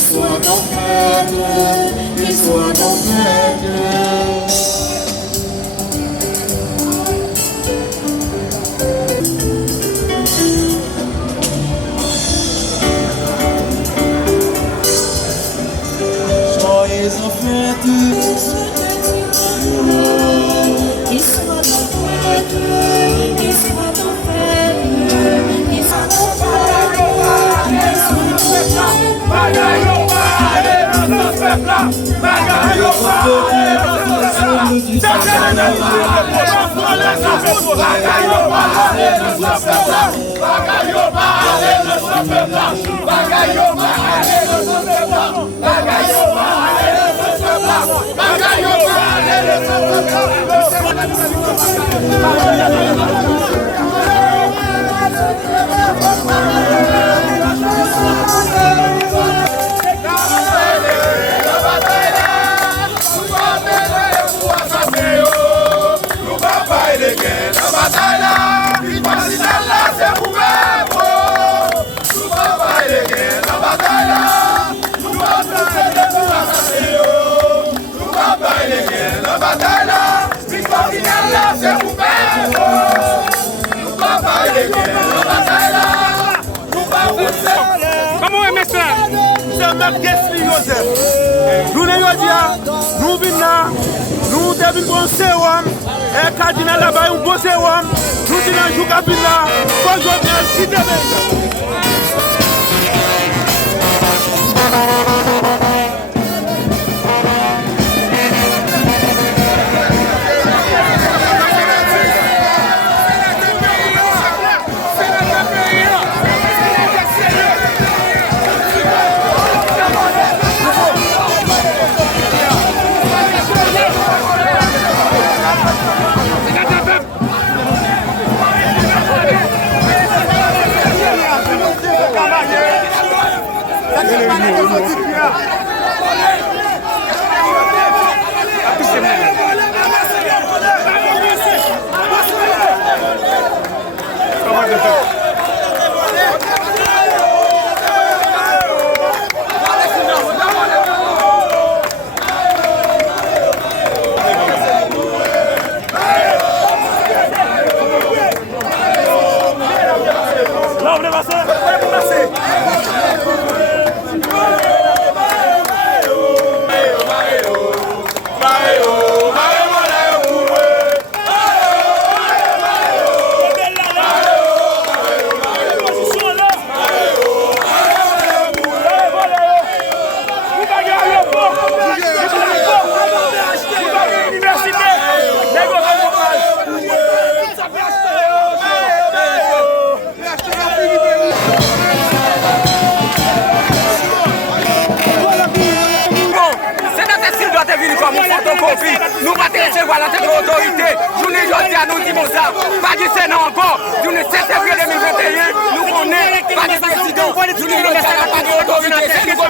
soit ton maître, qu'il soit ton maître. Soyez en fête, qu'il soit ton maître, qu'il soit ton maître, qu'il soit ton Comment est ça? C'est un mec nous ne jodia, nous venons, nous devons bon sérum, et cardinal là-bas, un bon sérum, nous disons jouer à Bina, pour jouer à Cité. Nous pas recevoir la tête de l'autorité. Journée jodia, nous disons ça. Pas du Sénat encore. Journée 7 février 2021, nous connaissons pas de président. Journée jodia, pas de l'autorité.